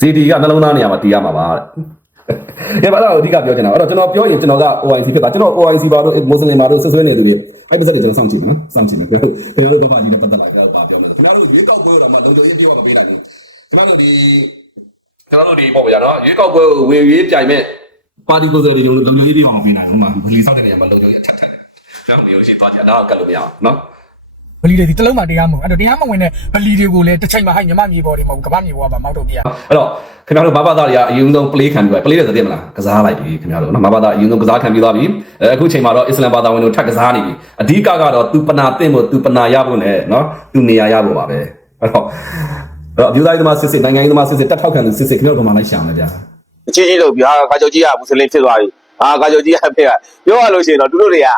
စီဒီကနှလုံးသားနေရာမှာတီးရမှာပါတဲ့ကဲပါတော့အဓိကပြောချင်တာအဲ့တော့ကျွန်တော်ပြောရင်ကျွန်တော်က OIC ဖြစ်တာကျွန်တော် OIC ပါတော့မွတ်စလင်ပါတော့ဆွဆွဲနေသူတွေအဲ့ဒီစက်တွေကျွန်တော်စောင့်ကြည့်ပါနော်စောင့်ကြည့်နေပြောကျွန်တော်တို့ဘာမှဒီပတ်သက်လာတာပြောနေကျွန်တော်တို့ရေတောက်ပြောတာမှတော်တော်ရေးပြောမပေးနိုင်ဘူးကျွန်တော်တို့ဒီကျွန်တော်တို့ဒီပေါ့ဗျာနော်ရေကောက်ပွဲကိုဝင်ရေးပြိုင်မဲ့ပါတီကိုယ်စားလှယ်တွေလုံခြုံရေးပြောင်းမပေးနိုင်ဘူးမှာဘလီစောင့်တဲ့နေရာမှာလုံခြုံရေးထပ်ထပ်ပြောင်းမလို့ရှိရင်တော့ကျွန်တော်ကတ်လို့မရအောင်နော် ဗလီတွေဒီတစ်လုံးမှတရားမဟုတ်အဲ့တော့တရားမဝင်တဲ့ဗလီတွေကိုလည်းတစ်ချိန်မှာဟိုက်ညမမြေပေါ်တွေမဟုတ်ဘူးကမ္ဘာမြေပေါ်ကပါမောက်တော့ပြရအဲ့တော့ခင်ဗျားတို့မဘာသာတွေကအရင်ဆုံး play ခံပြီးပါ play တဲ့သိမလားကစားလိုက်ပြီခင်ဗျားတို့နော်မဘာသာအရင်ဆုံးကစားခံပြီးသွားပြီအဲအခုချိန်မှာတော့အစ္စလမ်ဘာသာဝင်တို့ထပ်ကစားနေပြီအဓိကကတော့သူပနာတင့်ဖို့သူပနာရဖို့နဲ့နော်သူနေရာရဖို့ပါပဲအဲ့တော့အဲ့တော့အမျိုးသားရေးသမားစစ်စစ်နိုင်ငံရေးသမားစစ်စစ်တက်ထောက်ခံသူစစ်စစ်ခင်ဗျားတို့ဘာမှလိုက်ရှောင်လဲဗျာအချင်းချင်းလို့ပြောဟာကာကျော်ကြီးကမွတ်စလင်ဖြစ်သွားပြီဟာကာကျော်ကြီးကဖြစ်တာပြောရလို့ရှိရင်တော့သူတို့တွေက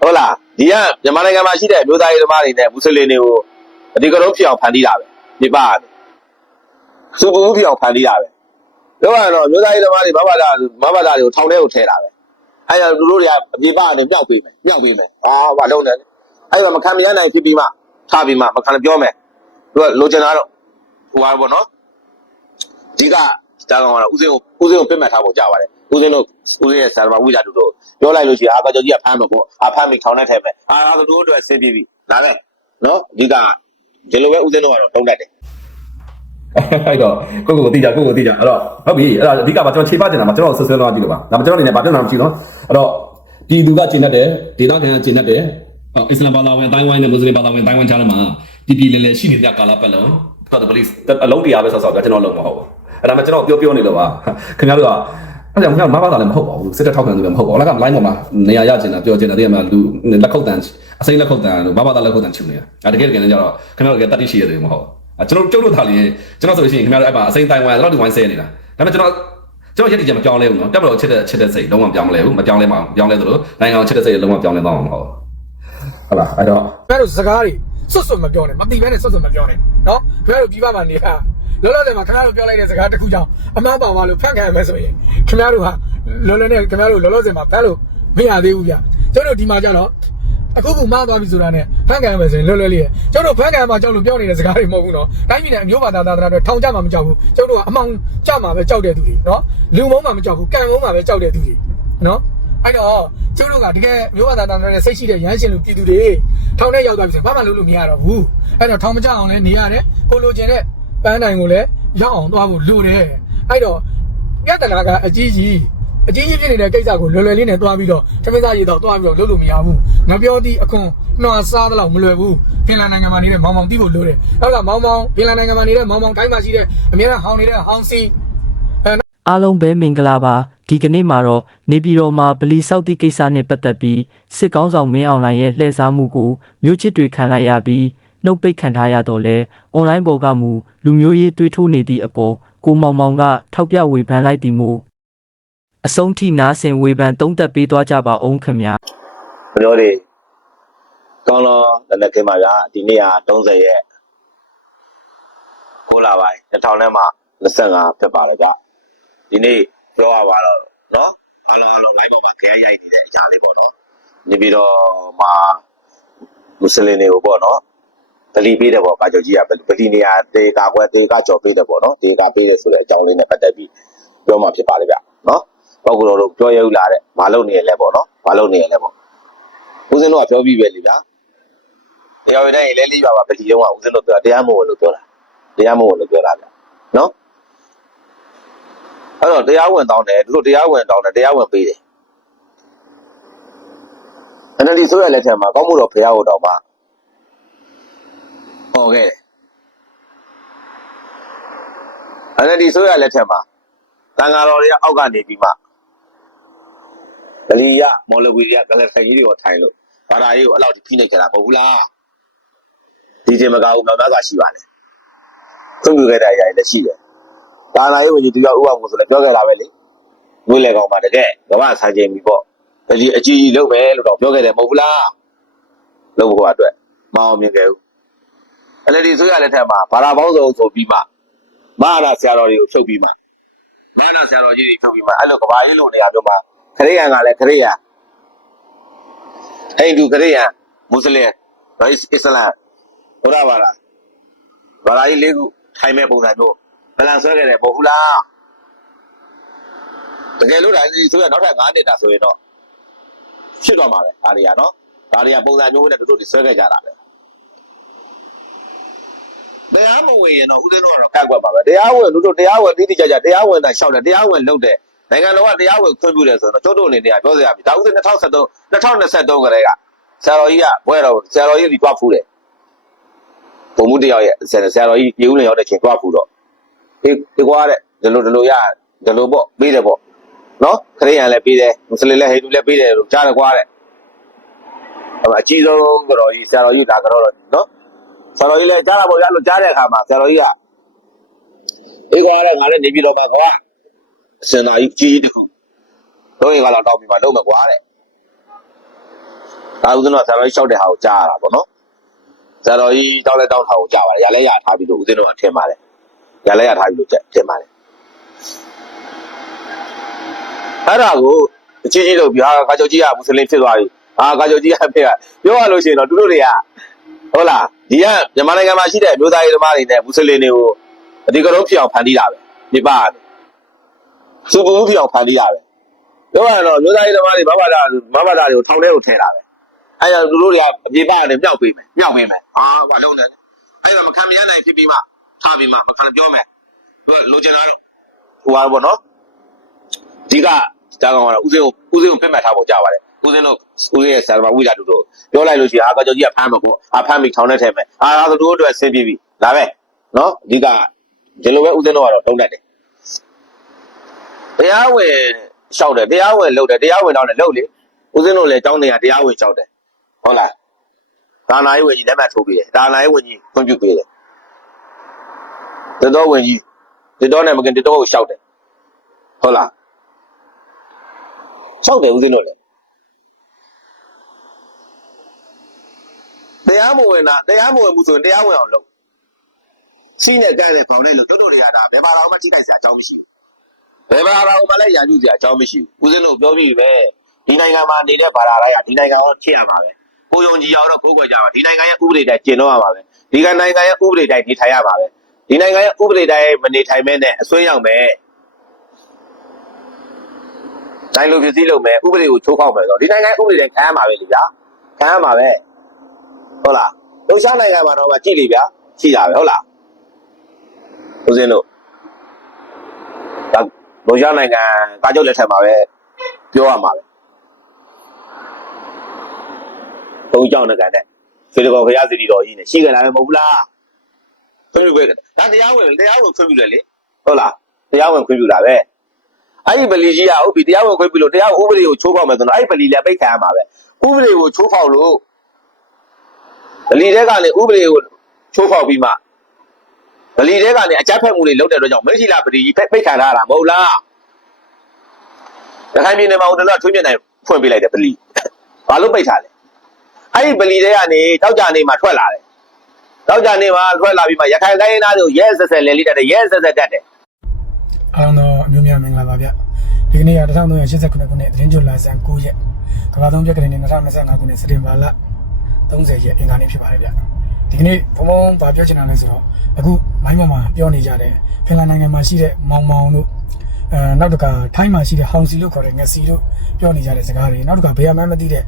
ဟုတ်လား ဒီကမြန်မာနိုင်ငံမှာရှိတဲ့မျိုးသားရေးသမားတွေနဲ့မွတ်စလင်တွေကိုအဒီကတော့ဖြစ်အောင်ဖန်တီးတာပဲပြပရတယ်စူပူဖြစ်အောင်ဖန်တီးတာပဲပြောရတော့မျိုးသားရေးသမားတွေမဘာသာမဘာသာတွေကိုထောင်ထဲကိုထည့်တာပဲအဲဒါသူတို့တွေကအပြပကနေမြောက်ပေးမယ်မြောက်ပေးမယ်ဟာဘာလုံးလဲအဲ့ဒါမခံမရနိုင်ဖြစ်ပြီးမှထားပြီးမှမခံပြောမယ်သူကလိုချင်တာတော့ဟိုပါဘောနော်အဓိကတာကောင်ကတော့ဦးစင်းကိုဦးစင်းကိုပြတ်မှတ်ထားဖို့ကြပါတယ် ဦးစင်းတို့ဦးစင်းရဲ့ဆရာမဝိဇ္ဇာတို့တို့ပြောလိုက်လို့ရှိရင်အာကကြောကြီးကဖမ်းမှာပေါ့အာဖမ်းပြီးထောင်ထဲထည့်မယ်အာအာကတို့အတွက်ဆင်းပြေးပြီလာတယ်နော်အဓိကဒီလိုပဲဦးစင်းတို့ကတော့တုံးတတ်တယ်အဲ့တော့ကိုကိုကိုတိကြကိုကိုတိကြအဲ့တော့ဟုတ်ပြီအဲ့ဒါအဓိကပါကျွန်တော်ခြေပချင်တာမှာကျွန်တော်ဆွဆွဲသွားကြည့်လို့ပါဒါမှကျွန်တော်အနေနဲ့ဘာပြောတာမရှိတော့အဲ့တော့ပြည်သူကကျင်တတ်တယ်ဒေသခံကကျင်တတ်တယ်ဟောအစ္စလမ်ဘာသာဝင်အတိုင်းဝိုင်းနဲ့မွတ်စလင်ဘာသာဝင်အတိုင်းဝိုင်းချားထဲမှာပြည်ပြည်လဲလဲရှိနေတဲ့ကာလပတ်လုံးတော့ပလစ်အလုံးတရားပဲဆောက်ဆောက်ကြကျွန်တော်လုံးမဟုတ်ဘူးအဲ့ဒါမှကျွန်တော်ပြောပြောနေလို့ပါခင်ဗျားတို့က အဲ့ကြောင့်ခင်ဗျားမဘာသာလည်းမဟုတ်ပါဘူးစစ်တပ်ထောက်ခံသူလည်းမဟုတ်ပါဘူးလက်က line ပေါ်မှာနေရာရကျင်တာပြောကျင်တာတည်းမှာလူလက်ခုပ်တန်အစိမ်းလက်ခုပ်တန်တို့မဘာသာလက်ခုပ်တန်ချူနေတာအဲ့တကယ်တကယ်လည်းကြတော့ခင်ဗျားတို့ကတတိရှိရတယ်မဟုတ်ဘူးကျွန်တော်ကျုပ်တို့ထားလျင်ကျွန်တော်ဆိုလို့ရှိရင်ခင်ဗျားတို့အဲ့မှာအစိမ့်တိုင်ဝမ်တော့ဒီဝိုင်းဆဲနေတာဒါပေမဲ့ကျွန်တော်ကျွန်တော်ရက်တည်ချက်မပြောင်းလဲဘူးနော်တက်မလို့ချစ်တဲ့ချစ်တဲ့စိတ်လုံးဝပြောင်းမလဲဘူးမပြောင်းလဲမအောင်ပြောင်းလဲသလိုနိုင်ငံကိုချစ်တဲ့စိတ်လုံးဝပြောင်းလဲတော့မှာမဟုတ်ဟုတ်လားအဲ့တော့ခင်ဗျားတို့စကားတွေစွတ်စွတ်မပြောနဲ့မတိဘဲနဲ့စွတ်စွတ်မပြောနဲ့နော်ခင်ဗျားတို့ပြီးပါမှနေတာ လောလောဆယ်မှာခင်ဗျားတို့ပြောလိုက်တဲ့စကားတစ်ခုကြောင့်အမှားပါသွားလို့ဖတ်ခံရမယ်ဆိုရင်ခင်ဗျားတို့ဟာလောလောနဲ့ခင်ဗျားတို့လောလောဆယ်မှာဖတ်လို့မရသေးဘူးဗျကျွန်တော်တို့ဒီမှာကျတော့အခုကမှားသွားပြီဆိုတာနဲ့ဖန်ခံရမယ်ဆိုရင်လွယ်လွယ်လေးရကျွန်တော်တို့ဖန်ခံမှာကြောက်လို့ပြောနေတဲ့စကားတွေမဟုတ်ဘူးနော်တိုင်းပြည်နဲ့အမျိုးဘာသာသာသနာတွေထောင်ကြမှာမကြောက်ဘူးကျွန်တော်တို့ကအမှောင်ကြမှာပဲကြောက်တဲ့သူတွေနော်လူမုန်းမှာမကြောက်ဘူးကံမုန်းမှာပဲကြောက်တဲ့သူတွေနော်အဲ့တော့ကျုပ်တို့ကတကယ်မျိုးဘာသာသာသနာနဲ့စိတ်ရှိတဲ့ရဟန်းရှင်လူပြည်သူတွေထောင်ထဲရောက်သွားပြီဆိုရင်ဘာမှလုပ်လို့မရတော့ဘူးအဲ့တော့ထောင်မကြအောင်လည်းနေရတယ်ကိုလိုချင်တဲ့ ပန်းတိုင်ကိုလည်းရောက်အောင်သွားဖို့လိုတယ်အဲ့တော့ပြဿနာကအကြီးကြီးအကြီးကြီးဖြစ်နေတဲ့ကိစ္စကိုလွယ်လွယ်လေးနဲ့သွားပြီးတော့သမင်းသားရေတော့သွားပြီးတော့လုပ်လို့မရဘူးငပြောသည့်အခွန်နှွာစားသလောက်မလွယ်ဘူးဖင်လန်နိုင်ငံမှာနေတဲ့မောင်မောင်တီးဖို့လိုတယ်နောက်ကမောင်မောင်ဖင်လန်နိုင်ငံမှာနေတဲ့မောင်မောင်တိုင်းမှာရှိတဲ့အများအားဟောင်းနေတဲ့ဟောင်းစီအဲအားလုံးပဲမင်္ဂလာပါဒီကနေ့မှာတော့နေပြည်တော်မှာဗလီဆောက်သည့်ကိစ္စနဲ့ပတ်သက်ပြီးစစ်ကောင်းဆောင်မင်းအောင်လှိုင်ရဲ့လှည့်စားမှုကိုမျိုးချစ်တွေခံလိုက်ရပြီး နှုတ်ပိတ်ခံထားရတော့လဲအွန်လိုင်းပေါ်ကမူလူမျိုးရေးတွေးထိုးနေသည့်အပေါ်ကိုမောင်မောင်ကထောက်ပြဝေဖန်လိုက်သည်မို့အဆုံးထိနားဆင်ဝေဖန်သုံးသပ်ပေးသွားကြပါအောင်ခင်ဗျာကျွန်တော်တွေကောင်းတော့လည်းလည်းခင်ပါဗျာဒီနေ့က30ရက်ကိုလာပိုင်း2000နဲ့မှ25ဖြစ်ပါတော့ဗျဒီနေ့ပြောရပါတော့နော်အားလုံးအားလုံး line ပေါ်မှာခရရိုက်နေတဲ့အရာလေးပေါ့နော်နေပြီးတော့မှာမွတ်စလင်တွေကိုပေါ့နော် ဗလီပေးတယ်ပေါ့ကာကျော်ကြီးကဗလီနေရာတေကာကွယ်တေကာကျော်ပေးတယ်ပေါ့နော်တေကာပေးတယ်ဆိုတဲ့အကြောင်းလေးနဲ့ပတ်သက်ပြီးပြောမှဖြစ်ပါလေဗျနော်ပောက်ကတော့တို့ပြောရဦးလာတဲ့မလုပ်နေရလဲပေါ့နော်မလုပ်နေရလဲပေါ့ဦးစင်းတို့ကပြောပြီးပဲလေဗျာတရားဝင်တိုင်းရင်လဲလေးပါပါပတိတုံးကဦးစင်းတို့ပြောတရားမဝင်လို့ပြောတာတရားမဝင်လို့ပြောတာဗျာနော်အဲ့တော့တရားဝင်တောင်းတယ်သူတို့တရားဝင်တောင်းတယ်တရားဝင်ပေးတယ်အဲ့ဒါဒီဆိုရလက်ထက်မှာကောင်းမှုတော်ဖရာဟိုတော်မှာဟော ခဲ့တယ်အဲ့ဒါဒီဆိုရလက်ထက်မှာတန်ဃာတော်တွေကအောက်ကနေပြီးမှဂလီယမော်လဝီရကလဆန်ကြီးတွေကိုထိုင်လို့ဘာသာရေးကိုအဲ့လောက်ထိဖိနှိပ်ကြတာမဟုတ်ဘူးလားဒီချိန်မကဘူးနောက်သားကရှိပါနဲ့သုံးပြခဲ့တဲ့အရာတွေလည်းရှိတယ်ဘာသာရေးဝင်ကြီးတရားဥပဒေဆိုလည်းပြောခဲ့တာပဲလေငွေလေကောင်ပါတကယ်ကမ္ဘာဆိုင်ချိန်ပြီပေါ့ဂလီအကြီးကြီးလုပ်မယ်လို့တော့ပြောခဲ့တယ်မဟုတ်ဘူးလားလုပ်ဖို့အတွက်မအောင်မြင်ခဲ့ဘူး အဲ့ဒီဆိုရလက်ထက်မှာဘာသာပေါင်းစုံဆိုပြီးမှမဟာရာဆရာတော်တွေကိုဖြုတ်ပြီးမှမဟာရာဆရာတော်ကြီးတွေဖြုတ်ပြီးမှအဲ့လိုကဘာရေးလို့နေရာမျိုးမှာခရိယန်ကလည်းခရိယန်ဟိန္ဒူခရိယန်မွတ်စလင်တော့အစ္စလာမ်ဘုရားဘာသာဘာသာရေးလေးခုထိုင်မဲ့ပုံစံမျိုးဘလန်ဆွဲခဲ့တယ်ပေါ့ဟုတ်လားတကယ်လို့ဒါဒီဆိုရနောက်ထပ်9နှစ်တာဆိုရင်တော့ဖြစ်တော့မှာပဲဒါတွေကနော်ဒါတွေကပုံစံမျိုးနဲ့တို့တို့တွေဆွဲခဲ့ကြတာပဲ တရားမဝင်ရင်တော့ဦးသိန်းတို့ကတော့ကန့်ကွက်ပါပဲတရားဝင်တို့တို့တရားဝင်တိတိကျကျတရားဝင်တာရှောက်တယ်တရားဝင်လုပ်တယ်နိုင်ငံတော်ကတရားဝင်ခွင့်ပြုတယ်ဆိုတော့ကျုပ်တို့အနေနဲ့ကပြောစရာပြီဒါဦးသိန်း2023 2023ကလေးကဆရာတော်ကြီးကဘွဲတော်ဆရာတော်ကြီးဒီတွားဖူးတယ်ဘုံမှုတယောက်ရဲ့ဆရာဆရာတော်ကြီးပြေဦးလင်ရောက်တဲ့ချိန်တွားဖူးတော့ဒီဒီကွာတဲ့ဒီလိုဒီလိုရဒီလိုပေါ့ပြီးတယ်ပေါ့နော်ခရိယန်လည်းပြီးတယ်မွတ်စလင်လည်းဟိန္ဒူလည်းပြီးတယ်လို့ကြားတယ်ကွာတဲ့အကြီးဆုံးကတော့ကြီးဆရာတော်ကြီးဒါကတော့နော် ဆရာတော်ကြီးလည်းကြားတာပေါ့ရလို့ကြားတဲ့အခါမှာဆရာတော်ကြီးကအေးကွာတဲ့ငါလည်းနေပြီးတော့ပါကွာစင်နာကြီးကြီးကြီးတခုတို့ရင်ကတော့တောင်းပြီးမှလုံးမကွာတဲ့ဒါဦးဇင်းတော့ဆရာတော်ကြီးရှောက်တဲ့ဟာကိုကြားရတာပေါ့နော်ဆရာတော်ကြီးတောင်းလဲတောင်းထားကိုကြားပါတယ်ရလဲရထားပြီးလို့ဦးဇင်းတို့ကထင်ပါတယ်ရလဲရထားပြီးလို့ထင်ပါတယ်အဲ့ဒါကိုအကြီးကြီးလို့ပြောကာချုပ်ကြီးကမွတ်စလင်ဖြစ်သွားပြီအာကာချုပ်ကြီးကဖေကပြောရလို့ရှိရင်တော့သူတို့တွေက ဟုတ်လားဒီကမြန်မာနိုင်ငံမှာရှိတဲ့မျိုးသားရေးသမားတွေနဲ့မွတ်စလင်တွေကိုအဒီကတော့ဖြစ်အောင်ဖန်တီးတာပဲဒီပါကနေစူပူဖြစ်အောင်ဖန်တီးတာပဲပြောရတော့မျိုးသားရေးသမားတွေဘာဘာသာဘာဘာသာတွေကိုထောင်ထဲကိုထည့်တာပဲအဲဒါသူတို့တွေကအပြေပါကနေမြောက်ပေးမယ်မြောက်ပေးမယ်အာဘာလုံးတယ်အဲဒါမခံမရနိုင်ဖြစ်ပြီးမှထားပြီးမှမခံပြောမယ်သူကလိုချင်တာတော့ဟိုပါဘောနော်ဒီကကြားကောင်ကတော့ဦးစင်းကိုဦးစင်းကိုပြတ်မှတ်ထားဖို့ကြားပါတယ် ဦးစင်းတို့ဦးစင်းရဲ့ဆရာမဝိလာတူတို့ပြောလိုက်လို့ရှိရင်အာကကြောကြီးကဖမ်းမှာပေါ့အာဖမ်းပြီးထောင်ထဲထည့်မယ်အာဒါဆိုတို့အတွက်ဆင်းပြေးပြီဒါပဲနော်အဓိကဒီလိုပဲဦးစင်းတို့ကတော့တုံးတတ်တယ်တရားဝင်လျှောက်တယ်တရားဝင်လုပ်တယ်တရားဝင်တော့လည်းလုပ်လေဦးစင်းတို့လည်းတောင်းနေရတရားဝင်လျှောက်တယ်ဟုတ်လားဒါနာရေးဝင်ကြီးလက်မှတ်ထိုးပေးတယ်ဒါနာရေးဝင်ကြီးခွင့်ပြုပေးတယ်တတော်ဝင်ကြီးတတော်နဲ့မကင်တတော်ကိုလျှောက်တယ်ဟုတ်လားလျှောက်တယ်ဦးစင်းတို့လည်း တရားမဝင်တာတရားမဝင်ဘူးဆိုရင်တရားဝင်အောင်လုပ်ရှိနဲ့ကဲတဲ့ပေါင်နဲ့လို့တို့တို့တွေကဒါဘယ်ပါလာမှထိနိုင်စရာအကြောင်းမရှိဘူးဘယ်ပါလာမှလည်းရာကျူစရာအကြောင်းမရှိဘူးဦးစင်းတို့ပြောပြီးပဲဒီနိုင်ငံမှာနေတဲ့ဘာသာတိုင်းကဒီနိုင်ငံကိုချစ်ရမှာပဲကိုယုံကြည်အောင်တော့ကိုးကွယ်ကြပါဒီနိုင်ငံရဲ့ဥပဒေတိုင်းကျင့်တော့ရမှာပဲဒီကနိုင်ငံရဲ့ဥပဒေတိုင်းနေထိုင်ရမှာပဲဒီနိုင်ငံရဲ့ဥပဒေတိုင်းမနေထိုင်မဲနဲ့အစွဲရောက်မယ်တိုင်းလိုဖြစ်စည်းလုပ်မယ်ဥပဒေကိုချိုးဖောက်မယ်ဆိုတော့ဒီနိုင်ငံဥပဒေတိုင်းခံရမှာပဲလေဗျာခံရမှာပဲ ဟုတ်လားလုံရှားနိုင်ငံမှာတော့မှကြည့်လေဗျာရှိတာပဲဟုတ်လားဦးစင်းတို့ဒါလုံရှားနိုင်ငံကားချုပ်လက်ထက်မှာပဲပြောရမှာပဲသုံးကြောင်တဲ့ကန်နဲ့စေတကောခရစီတီတော်ကြီးနဲ့ရှိကြလာမယ်မဟုတ်ဘူးလားခွင့်ပြုပေးတယ်ဒါတရားဝင်တရားဝင်ခွင့်ပြုတယ်လေဟုတ်လားတရားဝင်ခွင့်ပြုတာပဲအဲ့ဒီပလီကြီးကဟုတ်ပြီတရားဝင်ခွင့်ပြုလို့တရားဥပဒေကိုချိုးဖောက်မယ်ဆိုတော့အဲ့ဒီပလီလည်းပိတ်ခံရမှာပဲဥပဒေကိုချိုးဖောက်လို့ပ လီတဲ့ကနေဥပဒေကိုချိုးဖောက်ပြီးမှပလီတဲ့ကနေအကြမ်းဖက်မှုတွေလုပ်တဲ့အတွက်ကြောင့်မရှိလားပလီကြီးပိတ်ခံထားတာမဟုတ်လားတခိုင်ပြည်နယ်မှာဦးတလောထွေးမြင့်နိုင်ဖွင့်ပေးလိုက်တယ်ပလီဘာလို့ပိတ်ထားလဲအဲ့ဒီပလီတဲ့ကနေတောက်ကြနေမှာထွက်လာတယ်တောက်ကြနေမှာထွက်လာပြီးမှရခိုင်တိုင်းရင်းသားတွေကိုရဲဆက်ဆက်လဲလိတက်တယ်ရဲဆက်ဆက်တက်တယ်အားလုံးတော့အမျိုးများမင်္ဂလာပါဗျဒီကနေ့က1389ခုနှစ်သတင်းကြိုလာဆန်9ရက်ကမ္ဘာသုံးပြက်ကလေးနဲ့2025ခုနှစ်စက်တင်ဘာလ 30ရက်အင်္ဂါနေ့ဖြစ်ပါတယ်ဗျဒီကနေ့ဘုံဘုံဗာပြောချင်တာလဲဆိုတော့အခုမိုင်းပေါ်မှာပြောနေကြတဲ့ဖင်လန်နိုင်ငံမှာရှိတဲ့မောင်မောင်တို့အဲနောက်တစ်ခါထိုင်းမှာရှိတဲ့ဟောင်စီလို့ခေါ်တဲ့ငစီတို့ပြောနေကြတဲ့စကားတွေနောက်တစ်ခါဘယ်မှမသိတဲ့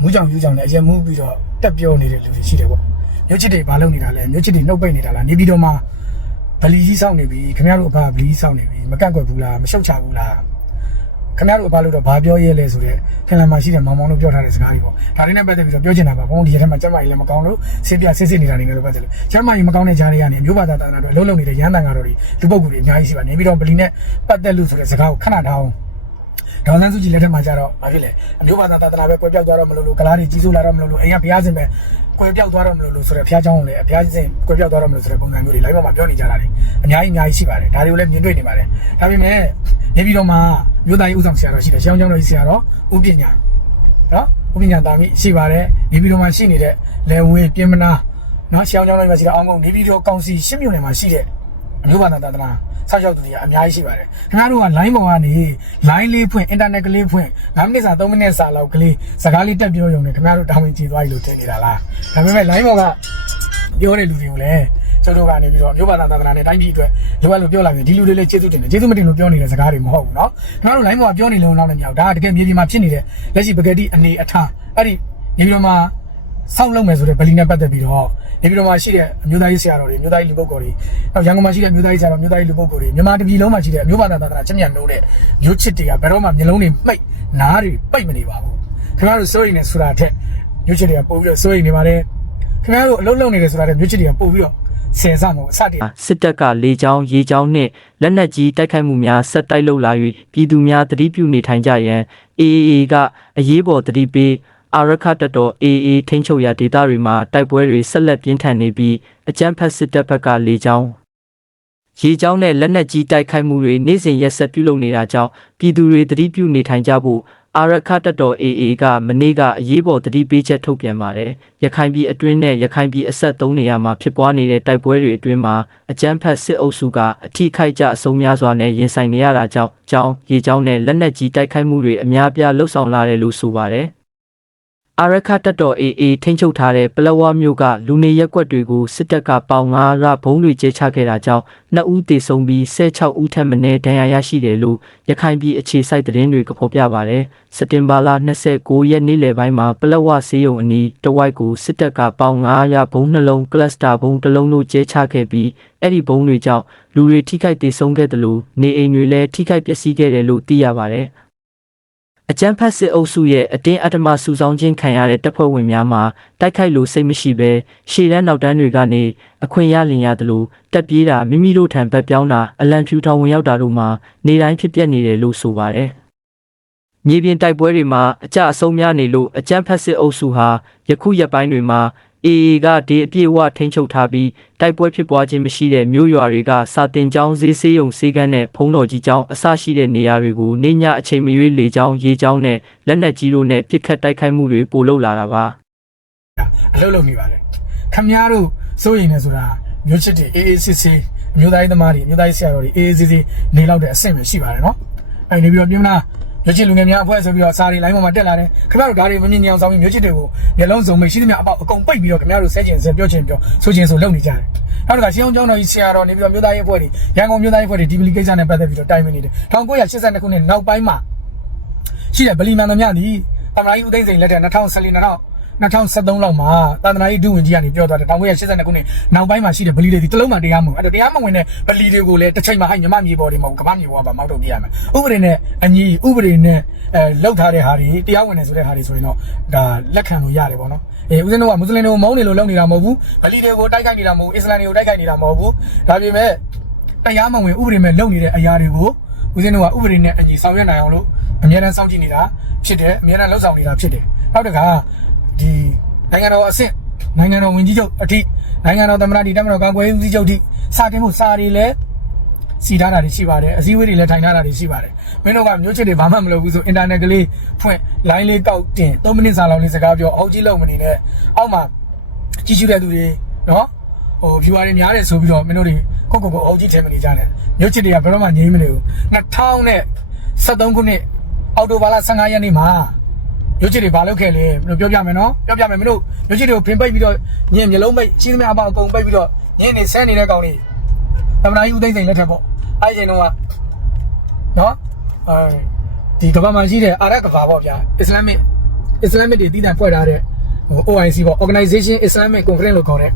မူးကြောင်ယူကြောင်နဲ့အရင်မူးပြီးတော့တက်ပြောနေတဲ့လူတွေရှိတယ်ပေါ့မြို့ချစ်တွေဘာလုပ်နေတာလဲမြို့ချစ်တွေနှုတ်ပိတ်နေတာလားနေပြီးတော့မှဗလီကြီးစောင့်နေပြီခင်ဗျားတို့အဖဗလီကြီးစောင့်နေပြီမကန့်ကွက်ဘူးလားမရှုတ်ချဘူးလား ခင်ဗျားတို့အဖလို့တော့ဘာပြောရဲလဲဆိုတော့ခင်ဗျာမရှိတဲ့မောင်မောင်တို့ပြောထားတဲ့စကားတွေပေါ့ဒါတွေနဲ့ပတ်သက်ပြီးတော့ပြောချင်တာပါဘုန်းဒီထဲမှာကျမကြီးလည်းမကောင်းလို့ဆေးပြဆေးစစ်နေတာနေလို့ပတ်သက်လို့ကျမကြီးမကောင်းတဲ့ဂျားတွေကနေအမျိုးဘာသာတာနာတို့အလုံးလုံးနေတဲ့ရန်တန်ကတော့ဒီလူပုဂ္ဂိုလ်တွေအများကြီးရှိပါနေပြီးတော့ဗလီနဲ့ပတ်သက်လို့ဆိုတဲ့စကားကိုခဏထားအောင် ဒေါန်ဆန်းစုကြည်လက်ထက်မှာကြတော့ဘာဖြစ်လဲအမျိုးဘာသာသာသနာပဲကွဲပြောက်သွားတော့မလို့လို့ကလားတွေကြီးစိုးလာတော့မလို့လို့အိမ်ကဘုရားရှင်ပဲကွဲပြောက်သွားတော့မလို့လို့ဆိုတော့ဘုရားကျောင်းကိုလည်းဘုရားရှင်ကွဲပြောက်သွားတော့မလို့ဆိုတဲ့ပုံစံမျိုးတွေ live မှာပြောနေကြတာလေအများကြီးအများကြီးရှိပါတယ်ဒါတွေကိုလည်းမြင်တွေ့နေပါတယ်ဒါပေမဲ့နေပြည်တော်မှာမြို့သားကြီးဦးဆောင်ဆရာတော်ရှိတယ်ရှောင်းကျောင်းတော်ကြီးဆရာတော်ဦးပညာနော်ဦးပညာတာမိရှိပါတယ်နေပြည်တော်မှာရှိနေတဲ့လေဝင်းပြင်မနာနော်ရှောင်းကျောင်းတော်မှာရှိတဲ့အောင်ကုန်နေပြည်တော်ကောင်စီရှစ်မြို့နယ်မှာရှိတဲ့ အမျိုးဘာသာတာတနာဆောက်ရှောက်သူတွေကအများကြီးရှိပါတယ်ခင်ဗျားတို့က line ပေါ်ကနေ line လေးဖွင့် internet ကလေးဖွင့်9မိနစ်စာ3မိနစ်စာလောက်ကလေးစကားလေးတက်ပြောရုံနဲ့ခင်ဗျားတို့တောင်းဝင်ကြည့်သွားပြီလို့ထင်နေတာလားဒါပေမဲ့ line ပေါ်ကပြောတဲ့လူတွေကိုလည်း ကျုပ်တို့ကနေပြီးတော့မြို့ဘာသာသာသနာနဲ့တိုင်းပြည်အတွက်လိုအပ်လို့ပြောလာပြီဒီလူတွေလည်းကျေးဇူးတင်တယ်ကျေးဇူးမတင်လို့ပြောနေတဲ့စကားတွေမဟုတ်ဘူးเนาะခင်ဗျားတို့ line ပေါ်ကပြောနေလို့တော့လည်းမရဘူးဒါကတကယ်မြေပြင်မှာဖြစ်နေတဲ့လက်ရှိပကတိအနေအထားအဲ့ဒီနေပြီးတော့မှ စောင့်လုပ်မယ်ဆိုတဲ့ဗလီနဲ့ပတ်သက်ပြီးတော့နေပြီးတော့မှရှိတဲ့အမျိုးသားရေးဆရာတော်တွေအမျိုးသားရေးလူပုဂ္ဂိုလ်တွေနောက်ရန်ကုန်မှာရှိတဲ့အမျိုးသားရေးဆရာတော်အမျိုးသားရေးလူပုဂ္ဂိုလ်တွေမြန်မာတပြည်လုံးမှာရှိတဲ့အမျိုးဘာသာသာသနာချက်မြတ်နိုးတဲ့မျိုးချစ်တွေကဘယ်တော့မှမျိုးလုံးတွေမှိတ်နားတွေပိတ်မနေပါဘူးခင်ဗျားတို့စိုးရိမ်နေဆိုတာထက်မျိုးချစ်တွေကပို့ပြီးတော့စိုးရိမ်နေပါတယ်ခင်ဗျားတို့အလုံးလုံးနေတယ်ဆိုတာထက်မျိုးချစ်တွေကပို့ပြီးတော့ဆယ်ဆမို့အစတည်းစစ်တပ်ကလေကြောင်းရေကြောင်းနှင့်လက်နက်ကြီးတိုက်ခိုက်မှုများဆက်တိုက်လုပ်လာ၍ပြည်သူများတတိပြုနေထိုင်ကြရန် AAA ကအရေးပေါ်တတိပေး အာရခတပ်တော် AA ထိန်းချုပ်ရာဒေသတွေမှာတိုက်ပွဲတွေဆက်လက်ပြင်းထန်နေပြီးအကြမ်းဖက်စစ်တပ်ဘက်ကလေကြောင်းရေကြောင်းနဲ့လက်နက်ကြီးတိုက်ခိုက်မှုတွေနေ့စဉ်ရက်ဆက်ပြုလုပ်နေတာကြောင့်ပြည်သူတွေတတိပြုနေထိုင်ကြဖို့အာရခတပ်တော် AA ကမနေ့ကအရေးပေါ်တတိပေးချက်ထုတ်ပြန်ပါတယ်။ရခိုင်ပြည်အတွင်းနဲ့ရခိုင်ပြည်အဆက်သုံးနေရာမှာဖြစ်ပွားနေတဲ့တိုက်ပွဲတွေအတွင်းမှာအကြမ်းဖက်စစ်အုပ်စုကအထိခိုက်ကြအဆုံးများစွာနဲ့ရင်ဆိုင်နေရတာကြောင့်ကြောင်းရေကြောင်းနဲ့လက်နက်ကြီးတိုက်ခိုက်မှုတွေအများအပြားလှုပ်ဆောင်လာတယ်လို့ဆိုပါတယ်။ အာရခတပ်တော် AA ထိန်းချုပ်ထားတဲ့ပလက်ဝမြို့ကလူနေရက်ကွက်တွေကိုစစ်တပ်ကပေါင်ငါးရဘုံတွေကျဲချခဲ့တာကြောင့်နှစ်ဦးသေဆုံးပြီး16ဦးထပ်မံဒဏ်ရာရရှိတယ်လို့ရခိုင်ပြည်အခြေစိုက်သတင်းတွေကဖော်ပြပါတယ်။စက်တင်ဘာလ29ရက်နေ့လယ်ပိုင်းမှာပလက်ဝဆေးရုံအနီးတဝိုက်ကိုစစ်တပ်ကပေါင်900ရဘုံနှလုံးကလစတာဘုံတစ်လုံးတို့ကျဲချခဲ့ပြီးအဲ့ဒီဘုံတွေကြောင့်လူတွေထိခိုက်ဒေဆုံးခဲ့တယ်လို့နေအိမ်တွေလည်းထိခိုက်ပျက်စီးခဲ့တယ်လို့သိရပါတယ်။ အကြမ်းဖက်စစ်အုပ်စုရဲ့အတင်းအဓမ္မစုဆောင်းခြင်းခံရတဲ့တပ်ဖွဲ့ဝင်များမှာတိုက်ခိုက်လို့စိတ်မရှိဘဲရှေ့တန်းနောက်တန်းတွေကနေအခွင့်ရလင်ရတယ်လို့တက်ပြေးတာမိမိတို့ထံဘက်ပြောင်းတာအလံဖြူထောင်ဝင်ရောက်တာတို့မှာနေတိုင်းဖြစ်ပျက်နေတယ်လို့ဆိုပါတယ်။မြေပြင်တိုက်ပွဲတွေမှာအကြအဆုံးများနေလို့အကြမ်းဖက်စစ်အုပ်စုဟာယခုရက်ပိုင်းတွေမှာ AA ကဒီအပြည့်အဝထိန်းချုပ်ထားပြီးတိုက်ပွဲဖြစ်ပွားခြင်းမရှိတဲ့မြို့ရွာတွေကစာတင်ကျောင်းဈေးဆေးရုံဆေးကန်းနဲ့ဖုံးတော်ကြီးကျောင်းအစရှိတဲ့နေရာတွေကိုနေညအချိန်မရွေးလေကျောင်းရေကျောင်းနဲ့လက်နက်ကြီးတို့နဲ့ပစ်ခတ်တိုက်ခိုက်မှုတွေပိုလုပ်လာတာပါအလုပ်လုပ်နေပါတယ်ခမများတို့စိုးရိမ်နေဆိုတာမျိုးချစ်တွေအေးအေးဆေးဆေးအမျိုးသားရေးသမားတွေအမျိုးသားရေးဆရာတော်တွေအေးအေးဆေးဆေးနေလောက်တဲ့အဆင့်ပဲရှိပါတယ်နော်အဲ့နေပြီးတော့ပြင်မလား မျိုးချစ်လူငယ်များအဖွဲ့ဆိုပြီးတော့စာတွေ line ပေါ်မှာတက်လာတယ်ခင်ဗျားတို့ဒါတွေမမြင်ကြအောင်ဆောင်ပြီးမျိုးချစ်တွေကိုမျက်လုံးစုံမိတ်ရှိသမျှအပေါက်အကုန်ပိတ်ပြီးတော့ခင်ဗျားတို့ဆဲကျင်ဆဲပြောချင်ပြောဆိုချင်ဆိုလုပ်နေကြတယ်နောက်တစ်ခါရှင်းအောင်ကျောင်းတော်ကြီးဆရာတော်နေပြီးတော့မျိုးသားရေးအဖွဲ့တွေရန်ကုန်မျိုးသားရေးအဖွဲ့တွေဒီပလီကိစ္စနဲ့ပတ်သက်ပြီးတော့တိုင်ပင်နေတယ်1982ခုနှစ်နောက်ပိုင်းမှာရှိတဲ့ဗလီမန်သမျှသည်တမန်ကြီးဦးသိန်းစိန်လက်ထက်2014 2013လောက်မှာသာသနာရေးဒုဝန်ကြီးကနေပြောသွားတယ်1982ခုနှစ်နောက်ပိုင်းမှာရှိတဲ့ဗလီတွေဒီတစ်လုံးမှတရားမဝင်အဲ့တော့တရားမဝင်တဲ့ဗလီတွေကိုလည်းတစ်ချိန်မှာဟိုက်မြမမြေပေါ်တွေမဟုတ်ကမ္ဘာမြေပေါ်ကပါမောက်တော့ပြရမယ်ဥပဒေနဲ့အညီဥပဒေနဲ့အဲလောက်ထားတဲ့ဟာတွေတရားဝင်တယ်ဆိုတဲ့ဟာတွေဆိုရင်တော့ဒါလက်ခံလို့ရတယ်ပေါ့နော်အေးဦးဇင်းတို့ကမွတ်စလင်တွေကိုမုန်းနေလို့လုပ်နေတာမဟုတ်ဘူးဗလီတွေကိုတိုက်ခိုက်နေတာမဟုတ်ဘူးအစ္စလာမ်တွေကိုတိုက်ခိုက်နေတာမဟုတ်ဘူးဒါပေမဲ့တရားမဝင်ဥပဒေမဲ့လုပ်နေတဲ့အရာတွေကိုဦးဇင်းတို့ကဥပဒေနဲ့အညီဆောင်ရွက်နိုင်အောင်လို့အများအားစောင့်ကြည့်နေတာဖြစ်တယ်အများအားလှုပ်ဆောင်နေတာဖြစ်တယ်နောက်တစ်ခါ ဒီနိုင်ငံတော်အဆင့်နိုင်ငံတော်ဝင်ကြီးချုပ်အထိနိုင်ငံတော်သမ္မတဒီတမတော်ကာကွယ်ရေးဦးစီးချုပ်အထိစတင်မှုစာတွေလည်းစီထားတာတွေရှိပါတယ်အစည်းအဝေးတွေလည်းထိုင်ထားတာတွေရှိပါတယ်မင်းတို့ကမျိုးချစ်တွေဘာမှမလုပ်ဘူးဆိုအင်တာနက်ကလေးဖွင့် line လေးကောက်တင်3မိနစ်စာလောက်လေးစကားပြောအဟုတ်ကြီးလုံးမနေနဲ့အောက်မှာကြည့်ရှုတဲ့သူတွေနော်ဟို viewer တွေများတယ်ဆိုပြီးတော့မင်းတို့တွေကိုကိုကိုအဟုတ်ကြီးထင်မနေကြနဲ့မျိုးချစ်တွေကဘယ်တော့မှငြိမ်းမနေဘူး2013ခုနှစ်အောက်တိုဘာလ15ရက်နေ့မှာ ရုပ်ချစ်တွေဘာလုပ်ခဲ့လဲမင်းတို့ပြောပြမယ်နော်ပြောပြမယ်မင်းတို့ရုပ်ချစ်တွေကိုဖင်ပိတ်ပြီးတော့ညင်မျိုးလုံးပိတ်ချင်းသမျှအပေါအကုန်ပိတ်ပြီးတော့ညင်နေဆန်းနေတဲ့ကောင်တွေသမနာကြီးဦးသိန်းစိန်လက်ထက်ပေါ့အဲ့ဒီအချိန်တုန်းကနော်အဲဒီကမ္ဘာမှာရှိတဲ့အာရကဘာပေါ့ဗျာ Islamic Islamic တွေတည်တံ့ဖွဲ့ထားတဲ့ဟို OIC ပေါ့ Organization Islamic Conference လို့ခေါ်တဲ့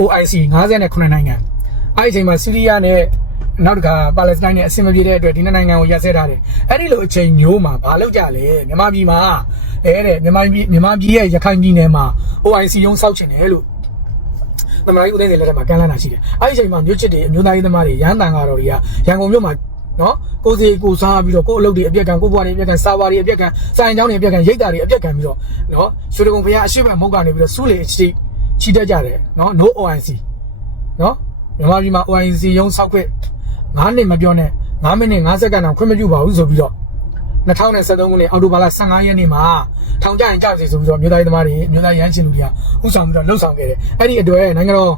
OIC 59နိုင်ငံအဲ့ဒီအချိန်မှာဆီးရီးယားနဲ့ နောက်တစ်ခါပါလက်စတိုင်းနဲ့အဆင်မပြေတဲ့အတွက်ဒီနှစ်နိုင်ငံကိုရပ်စဲထားတယ်အဲ့ဒီလိုအချိန်မျိုးမှာဘာလုပ်ကြလဲမြန်မာပြည်မှာအဲတဲ့မြန်မာပြည်မြန်မာပြည်ရဲ့ရခိုင်ပြည်နယ်မှာ OIC ရုံးစောက်ချင်တယ်လို့သမဏေဦးသိန်းစင်လက်ထက်မှာကမ်းလှမ်းတာရှိတယ်အဲ့ဒီအချိန်မှာမြို့ချစ်တွေအမျိုးသားရေးသမားတွေရဟန်းတန်ဃာတော်တွေကရန်ကုန်မြို့မှာနော်ကိုစီကိုစားပြီးတော့ကိုအလုပ်တွေအပြက်ခံကိုဘွားတွေအပြက်ခံစာဝါတွေအပြက်ခံစာရင်ကျောင်းတွေအပြက်ခံရိတ်တာတွေအပြက်ခံပြီးတော့နော်ရွှေတကုံဖရားအရှိတ်မုတ်ကနေပြီးတော့စူးလေအရှိချီတက်ကြတယ်နော် no OIC နော်မြန်မာပြည်မှာ OIC ရုံးစောက်ခွင့် 9နှစ်မပြောနဲ့9မိနစ်50စက္ကန့်တောင်ခွင့်မပြုပါဘူးဆိုပြီးတော့2023ခုနှစ်အောက်တိုဘာလ15ရက်နေ့မှာထောင်ကျရင်ကြောက်စီဆိုပြီးတော့မြို့သားရေးသမားတွေမြို့သားရဟန်းရှင်လူတွေကဥဆောင်ပြီးတော့လှုပ်ဆောင်ခဲ့တယ်အဲ့ဒီအတွက်နိုင်ငံတော်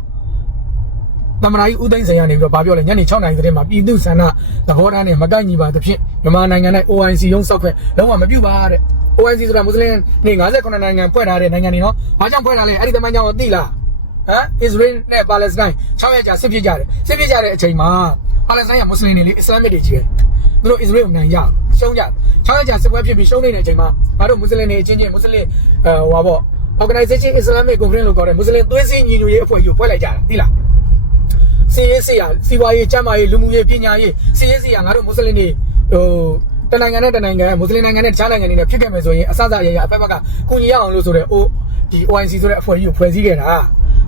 သမရာကြီးဦးသိန်းစိန်ကနေပြီးတော့ဗာပြောလဲညနေ6နာရီသတင်းမှာပြည်သူဆန္ဒသဘောထားနဲ့မကိုက်ညီပါသဖြင့်မြန်မာနိုင်ငံ၌ OIC ရုံးစောက်ခွင့်လုံးဝမပြုပါတဲ့ OIC ဆိုတာမွတ်စလင်နေ58နိုင်ငံဖွဲ့ထားတဲ့နိုင်ငံတွေနော်။ဘာကြောင့်ဖွဲ့ထားလဲအဲ့ဒီတမန်ကြောင့်သိလားမ်အစ္စရေးနဲ့ပါလက်စတိုင်း6ရက်ကြာစစ်ဖြစ်ကြတယ်စစ်ဖြစ်ကြတဲ့အချိန်မှာ ပါလက်စတိုင်းကမွတ်စလင်တွေလေအစ္စလာမစ်တွေကြီးပဲသူတို့အစ္စရေးကိုနိုင်ကြရှုံးကြ6ရက်ကြာစစ်ပွဲဖြစ်ပြီးရှုံးနေတဲ့အချိန်မှာငါတို့မွတ်စလင်တွေအချင်းချင်းမွတ်စလင်အဲဟိုပါပေါ့ Organization Islamic Conference လို့ခေါ်တဲ့မွတ်စလင်သွေးစည်းညီညွတ်ရေးအဖွဲ့ကြီးကိုဖွဲ့လိုက်ကြတာသိလားစီရေးစီရစီပွားရေးကျန်းမာရေးလူမှုရေးပညာရေးစီရေးစီရငါတို့မွတ်စလင်တွေဟိုတနိုင်ငံနဲ့တနိုင်ငံမွတ်စလင်နိုင်ငံနဲ့တခြားနိုင်ငံတွေနဲ့ဖြစ်ခဲ့မယ်ဆိုရင်အစစအရရအဖက်ဖက်ကကုညီရအောင်လို့ဆိုတဲ့ O ဒီ OIC ဆိုတဲ့အဖွဲ့ကြီးကိုဖွဲ့စည်းခဲ့တာ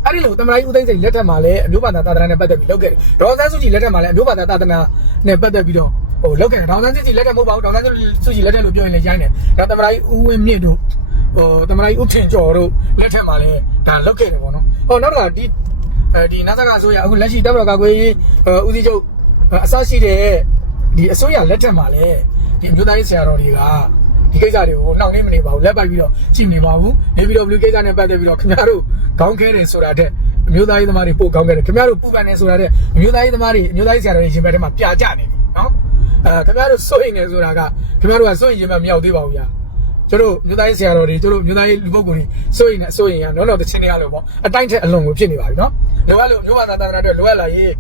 အဲ့ဒီလိုတမန်တော်ကြီးဦးသိန်းစိန်လက်ထက်မှာလည်းအမျိုးဘာသာသာသနာနဲ့ပတ်သက်ပြီးလုပ်ခဲ့တယ်ဒေါ်စန်းစုကြည်လက်ထက်မှာလည်းအမျိုးဘာသာသာသနာနဲ့ပတ်သက်ပြီးတော့ဟိုလုပ်ခဲ့တယ်ဒေါ်စန်းစုကြည်လက်ထက်မဟုတ်ပါဘူးဒေါ်စန်းစုကြည်လက်ထက်လို့ပြောရင်လည်းရိုင်းတယ်ဒါတမန်တော်ကြီးဦးဝင်းမြင့်တို့ဟိုတမန်တော်ကြီးဦးထင်ကျော်တို့လက်ထက်မှာလည်းဒါလုပ်ခဲ့တယ်ပေါ့နော်ဟောနောက်တော့ဒီအဲဒီနာသကဆိုရအခုလက်ရှိတပ်မတော်ကာကွယ်ရေးဦးစီးချုပ်အစရှိတဲ့ဒီအစိုးရလက်ထက်မှာလည်းဒီအမျိုးသားရေးဆရာတော်တွေက ဒီကိစ္စတွေကိုနှောင့်နှေးမနေပါဘူးလက်ပိုက်ပြီးတော့ကြည့်မနေပါဘူးနေပြီးတော့ဘလူးကိစ္စနဲ့ပတ်သက်ပြီးတော့ခင်ဗျားတို့ခေါင်းခဲတယ်ဆိုတာတဲ့အမျိုးသားရေးသမားတွေပို့ခေါင်းခဲတယ်ခင်ဗျားတို့ပူပန်နေဆိုတာတဲ့အမျိုးသားရေးသမားတွေအမျိုးသားရေးဆရာတော်တွေရှင်ဘက်ထဲမှာပြကြနေပြီနော်အဲခင်ဗျားတို့စိုးရင်နေဆိုတာကခင်ဗျားတို့ကစိုးရင်ရင်မမြောက်သေးပါဘူးဗျာကျတို့မြို့သားရေးဆရာတော်တွေကျတို့မြို့သားရေးလူပုဂ္ဂိုလ်တွေစိုးရင်နဲ့စိုးရင်ရနော်နော်တချင်းတွေရလို့ပေါ့အတိုင်းထက်အလွန်ကိုဖြစ်နေပါပြီနော်လိုအပ်လို့မြို့ဘာသာသာသနာတွေလိုအပ်လာရေး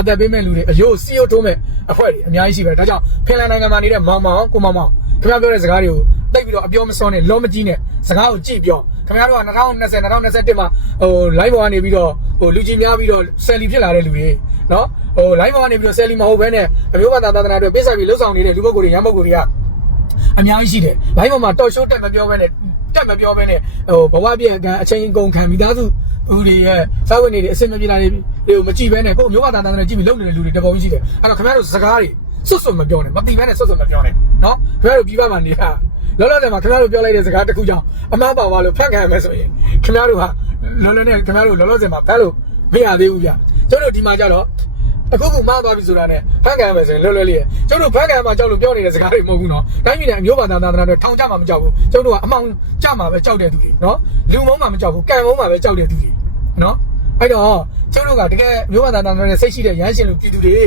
အသက်ပေးမဲ့လူတွေအယိုးစီယိုထိုးမဲ့အဖွဲ့တွေအများကြီးရှိပဲဒါကြောင့်ဖင်လန်နိုင်ငံမှာနေတဲ့မောင်မောင်ကိုမောင်မောင် ခင်ဗျားပြောတဲ့စကားတွေကိုတိတ်ပြီးတော့အပြောမစောနဲ့လောမကြီးနဲ့စကားကိုကြည့်ပြောခင်ဗျားတို့က2020 2021မှာဟို live ပေါ်ကနေပြီးတော့ဟိုလူကြီးများပြီးတော့ဆယ်လီဖြစ်လာတဲ့လူတွေနော်ဟို live ပေါ်ကနေပြီးတော့ဆယ်လီမဟုတ်ဘဲနဲ့အမျိုးဘာသာသာသနာတွေပေးဆက်ပြီးလှုပ်ဆောင်နေတဲ့လူပုဂ္ဂိုလ်တွေရန်ပုဂ္ဂိုလ်တွေကအများကြီးရှိတယ်။ live ပေါ်မှာတော်ရှိုးတက်မပြောဘဲနဲ့တက်မပြောဘဲနဲ့ဟိုဘဝပြည့်အကံအချိန်ကုန်ခံမိသားစုလူတွေရဲ့စာဝင်နေတွေအစင်မပြေတာတွေဟိုမကြည့်ဘဲနဲ့ကိုမျိုးဘာသာတန်တဲ့ကြည့်ပြီးလုံနေတဲ့လူတွေတပုံကြီးရှိတယ်။အဲ့တော့ခင်ဗျားတို့စကားတွေ စွတ်စွတ်မပြောနဲ့မတိဘဲနဲ့စွတ်စွတ်မပြောနဲ့နော်ခင်ဗျားတို့ပြီးပါမှနေတာလောလောဆယ်မှာခင်ဗျားတို့ပြောလိုက်တဲ့စကားတစ်ခုကြောင့်အမှားပါသွားလို့ဖတ်ခံရမယ်ဆိုရင်ခင်ဗျားတို့ဟာလောလောနဲ့ခင်ဗျားတို့လောလောဆယ်မှာဖတ်လို့မရသေးဘူးဗျ။ကျွန်တော်တို့ဒီမှာကြတော့အခုကမှားသွားပြီဆိုတာနဲ့ဖန်ခံရမယ်ဆိုရင်လွယ်လွယ်လေးရကျုပ်တို့ဖန်ခံရမှာကြောက်လို့ပြောနေတဲ့စကားတွေမဟုတ်ဘူးနော်တိုင်းပြည်နဲ့အမျိုးဘာသာသာသနာတွေထောင်ကြမှာမကြောက်ဘူးကျုပ်တို့ကအမောင်ကြမှာပဲကြောက်တဲ့သူတွေနော်လူမုံမှာမကြောက်ဘူးကံမုံမှာပဲကြောက်တဲ့သူတွေနော်အဲ့တော့ ကျုပ်တို့ကတကယ်မျိုးဘာသာသာသနာတွေစိတ်ရှိတဲ့ရဟန်းရှင်လူပြည်သူတွေ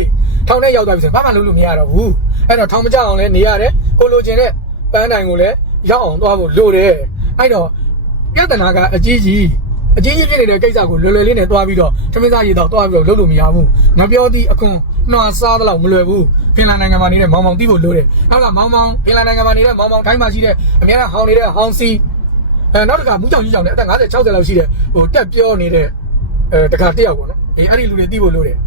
ထောင်ထဲရောက်သွားပြီဆိုရင်ဘာမှလုပ်လို့မရတော့ဘူးအဲ့တော့ထောင်မကြအောင်လဲနေရတယ်ကိုလိုချင်တဲ့ပန်းတိုင်ကိုလည်းရောက်အောင်သွားဖို့လိုတယ်အဲ့တော့ပြဿနာကအကြီးကြီးအကြီးကြီးဖြစ်နေတဲ့ကိစ္စကိုလွယ်လွယ်လေးနဲ့တွားပြီးတော့သမင်းသားရေတော့တွားပြီးတော့လုပ်လို့မရဘူးငါပြောသည်အခွန်နှွာစားသလောက်မလွယ်ဘူးဖင်လန်နိုင်ငံမှာနေတဲ့မောင်မောင်တီးဖို့လိုတယ်နောက်ကမောင်မောင်ဖင်လန်နိုင်ငံမှာနေတဲ့မောင်မောင်တိုင်းမှာရှိတဲ့အများအားဟောင်းနေတဲ့ဟောင်းစီအဲနောက်တစ်ခါမူးကြောင်ကြီးကြောင်နဲ့အသက်50 60လောက်ရှိတဲ့ဟိုတက်ပြောနေတဲ့ အဲတခါတယောက်ပေါ့နော်အေးအဲ့ဒီလူတွေတီးဖို့လိုတယ်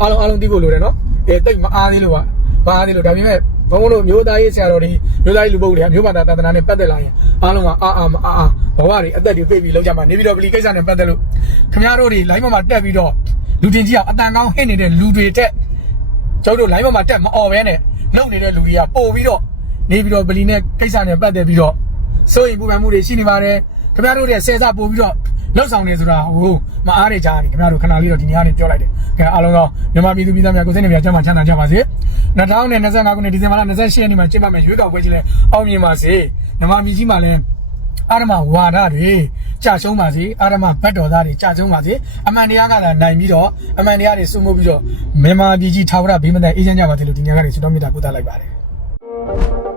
အားလုံးအားလုံးတီးဖို့လိုတယ်နော်အေးတိတ်မအားသေးလို့ပါမအားသေးလို့ဒါပေမဲ့ဘုံဘုံတို့မျိုးသားရေးဆရာတော်တွေမျိုးသားရေးလူပုဂ္ဂိုလ်တွေမျိုးဘာသာသာသနာနဲ့ပတ်သက်လာရင်အားလုံးကအာအာမအာအာဘဝတွေအသက်တွေပြည့်ပြီးလောက်ကြမှာနေပြီးတော့ဗလီကိစ္စနဲ့ပတ်သက်လို့ခင်ဗျားတို့တွေ line မှာတက်ပြီးတော့လူတင်ကြီးအောင်အတန်ကောင်းဟစ်နေတဲ့လူတွေတက်ကျုပ်တို့ line မှာတက်မអော်ဘဲနဲ့လုံနေတဲ့လူတွေကပို့ပြီးတော့နေပြီးတော့ဗလီနဲ့ကိစ္စနဲ့ပတ်သက်ပြီးတော့စိုးရင်ပူပန်မှုတွေရှိနေပါတယ်ခင်ဗျားတို့တွေဆယ်စားပို့ပြီးတော့ လောက်ဆောင်နေဆိုတာဟိုမအားနေကြနေခင်ဗျားတို့ခဏလေးတော့ဒီနေ့ကနေပြောလိုက်တယ်ခင်ဗျာအားလုံးတော့မြန်မာပြည်သူပြည်သားများကိုစိတ်နှပြချမ်းသာချမ်းသာကြပါစေ2025ခုနှစ်ဒီဇင်ဘာလ28ရက်နေ့မှာကျင်းပမယ့်ရွေးကောက်ပွဲကြီးလဲအောင်မြင်ပါစေမြန်မာပြည်ကြီးမှာလည်းအာရမဝါဒတွေကြာရှုံးပါစေအာရမဘတ်တော်သားတွေကြာရှုံးပါစေအမှန်တရားကသာနိုင်ပြီးတော့အမှန်တရားတွေစုမှုပြီးတော့မြန်မာပြည်ကြီးထာဝရဘေးမတန်အေးချမ်းကြပါစေလို့ဒီညကနေဆုတောင်းမေတ္တာပို့သလိုက်ပါတယ်